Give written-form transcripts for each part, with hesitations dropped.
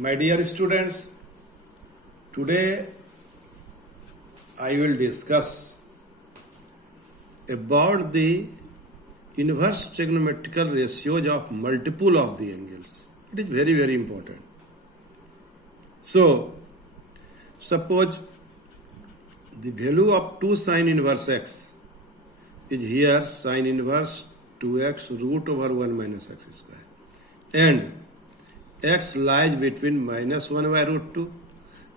My dear students, today I will discuss about the inverse trigonometrical ratios of multiple of the angles. It is very, very important. So, suppose the value of 2 sine inverse x is here sine inverse 2x root over 1 minus x square. And x lies between minus 1 by root 2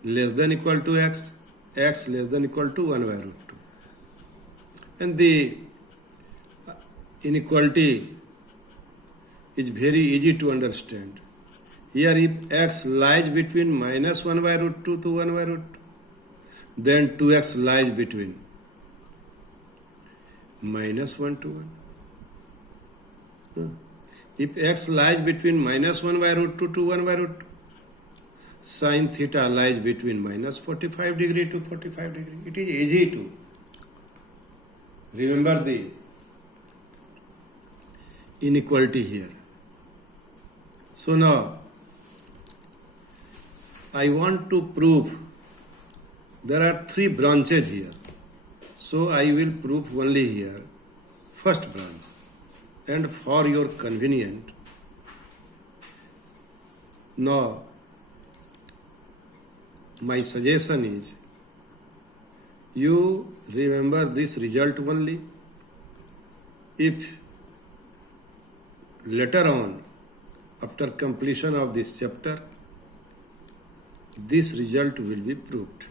less than equal to x less than equal to 1 by root 2. And the inequality is very easy to understand. Here if x lies between minus 1 by root 2 to 1 by root 2, then 2x lies between minus 1 to 1. If x lies between minus 1 by root 2 to 1 by root 2, sine theta lies between minus 45 degree to 45 degree. It is easy to remember the inequality here. So now, I want to prove there are 3 branches here. So I will prove only here first branch. And for your convenience, now my suggestion is you remember this result only. If later on, after completion of this chapter, this result will be proved.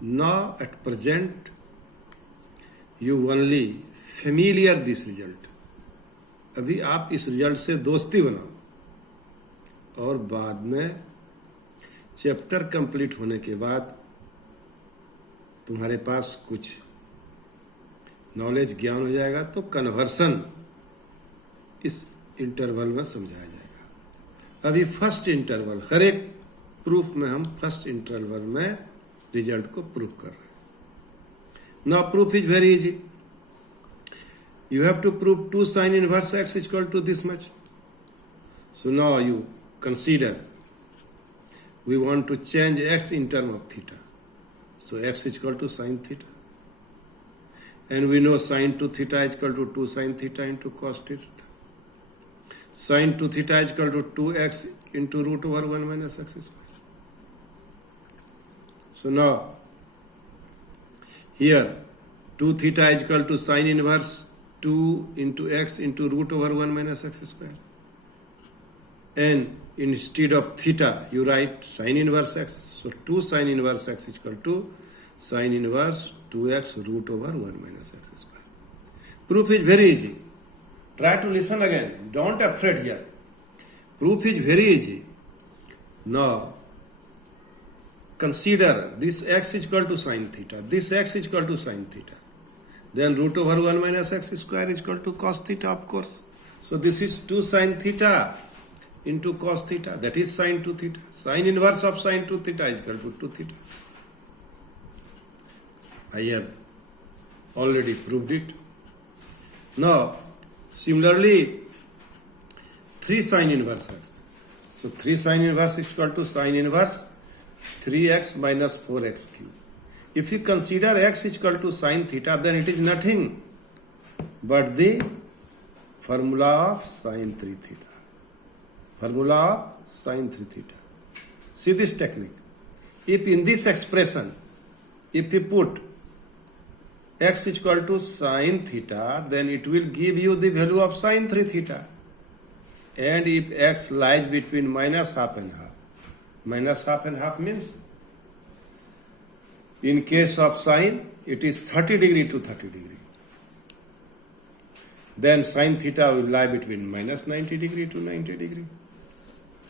Now at present, you only familiar this result. अभी आप इस result से दोस्ती बनाओ और बाद में chapter complete होने के बाद तुम्हारे पास कुछ नॉलेज ज्ञान हो जाएगा तो कन्वर्सन इस इंटरवल में समझाया जाएगा. अभी फर्स्ट इंटरवल, हर एक प्रूफ में हम फर्स्ट इंटरवल में रिजल्ट को प्रूफ कर रहे हैं. Now proof is very easy. You have to prove 2 sine inverse x is equal to this much. So now you consider, we want to change x in term of theta. So x is equal to sine theta. And we know sine 2 theta is equal to 2 sine theta into cos theta. Sine 2 theta is equal to 2x into root over 1 minus x square. So now, here 2 theta is equal to sine inverse 2 into x into root over 1 minus x square. And instead of theta, you write sine inverse x. So 2 sine inverse x is equal to sine inverse 2x root over 1 minus x square. Proof is very easy. Try to listen again. Don't afraid here. Proof is very easy. Now, consider this x is equal to sine theta. This x is equal to sine theta. Then root over 1 minus x square is equal to cos theta, of course. So this is 2 sine theta into cos theta. That is sine 2 theta. Sine inverse of sine 2 theta is equal to 2 theta. I have already proved it. Now, similarly, 3 sine inverse x. So 3 sine inverse is equal to sine inverse 3x minus 4x cube. If you consider x is equal to sine theta, then it is nothing but the formula of sine 3 theta. Formula of sine 3 theta. See this technique. If in this expression, if you put x is equal to sine theta, then it will give you the value of sine 3 theta. And if x lies between minus half and half means in case of sine, it is 30 degree to 30 degree. Then sine theta will lie between minus 90 degree to 90 degree.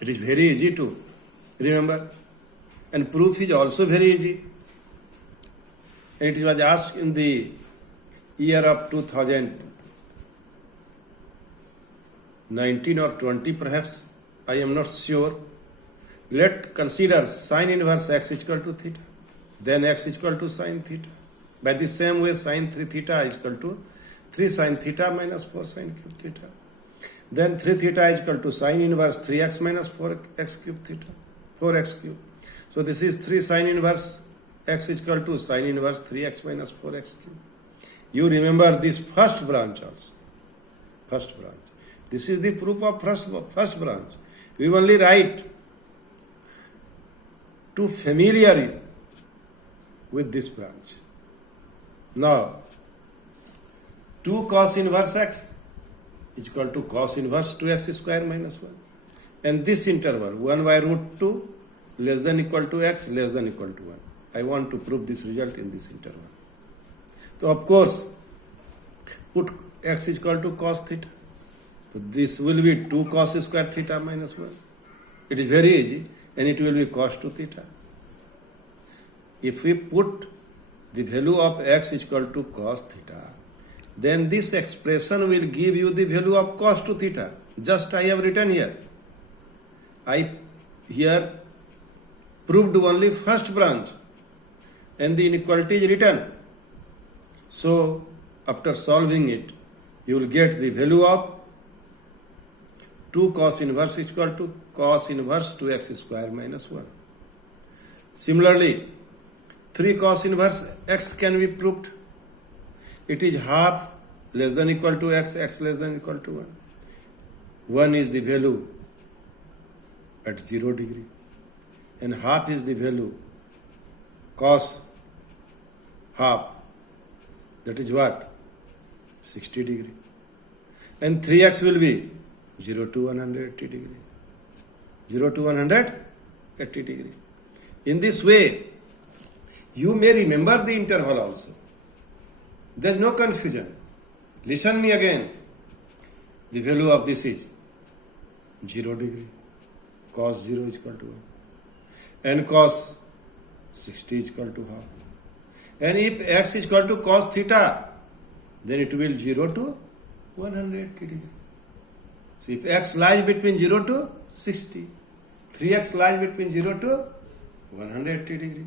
It is very easy to remember. And proof is also very easy. It was asked in the year of 2019 or 20 perhaps. I am not sure. Let's consider sine inverse x is equal to theta. Then x is equal to sine theta. By the same way, sine 3 theta is equal to 3 sine theta minus 4 sine cube theta. Then 3 theta is equal to sine inverse 3x minus 4x cube theta, 4x cube. So this is 3 sine inverse x is equal to sine inverse 3x minus 4x cube. You remember this first branch also. First branch. This is the proof of first branch. We only write to familiar you with this branch. Now, 2 cos inverse x is equal to cos inverse 2x square minus 1. And this interval, 1 by root 2 less than equal to x less than equal to 1. I want to prove this result in this interval. So, of course, put x is equal to cos theta. So, this will be 2 cos square theta minus 1. It is very easy, and it will be cos 2 theta. If we put the value of x is equal to cos theta, then this expression will give you the value of cos 2 theta. Just I have written here. I here proved only first branch, and the inequality is written. So, after solving it, you will get the value of 2 cos inverse is equal to cos inverse 2x square minus 1. Similarly, 3 cos inverse x can be proved. It is half less than equal to x, x less than equal to 1. 1 is the value at 0 degree, and half is the value cos half. That is what? 60 degree. And 3x will be 0 to 180 degree. 0 to 180 degree. In this way, you may remember the interval also. There is no confusion. Listen me again. The value of this is 0 degree. Cos 0 is equal to 1. And cos 60 is equal to half. And if x is equal to cos theta, then it will 0 to 180 degree. So if x lies between 0 to 60, 3x lies between 0 to 180 degree.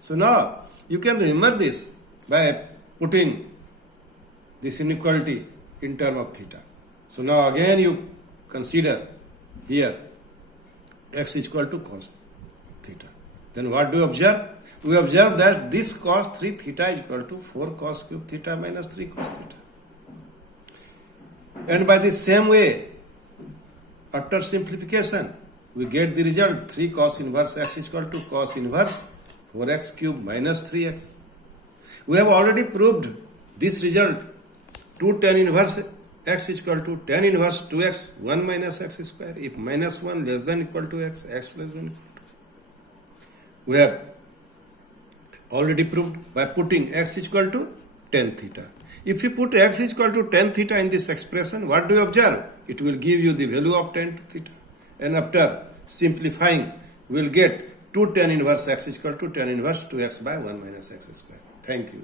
So now you can remember this by putting this inequality in terms of theta. So now again you consider here x is equal to cos theta. Then what do we observe? We observe that this cos 3 theta is equal to 4 cos cube theta minus 3 cos theta. And by the same way, after simplification, we get the result 3 cos inverse x is equal to cos inverse 4x cube minus 3x. We have already proved this result 2 tan inverse x is equal to tan inverse 2x 1 minus x square. If minus 1 less than equal to x, x less than equal to x. We have already proved by putting x is equal to tan theta. If you put x is equal to tan theta in this expression, what do you observe? It will give you the value of tan theta. And after simplifying, we will get 2 tan inverse x is equal to tan inverse 2x by 1 minus x square. Thank you.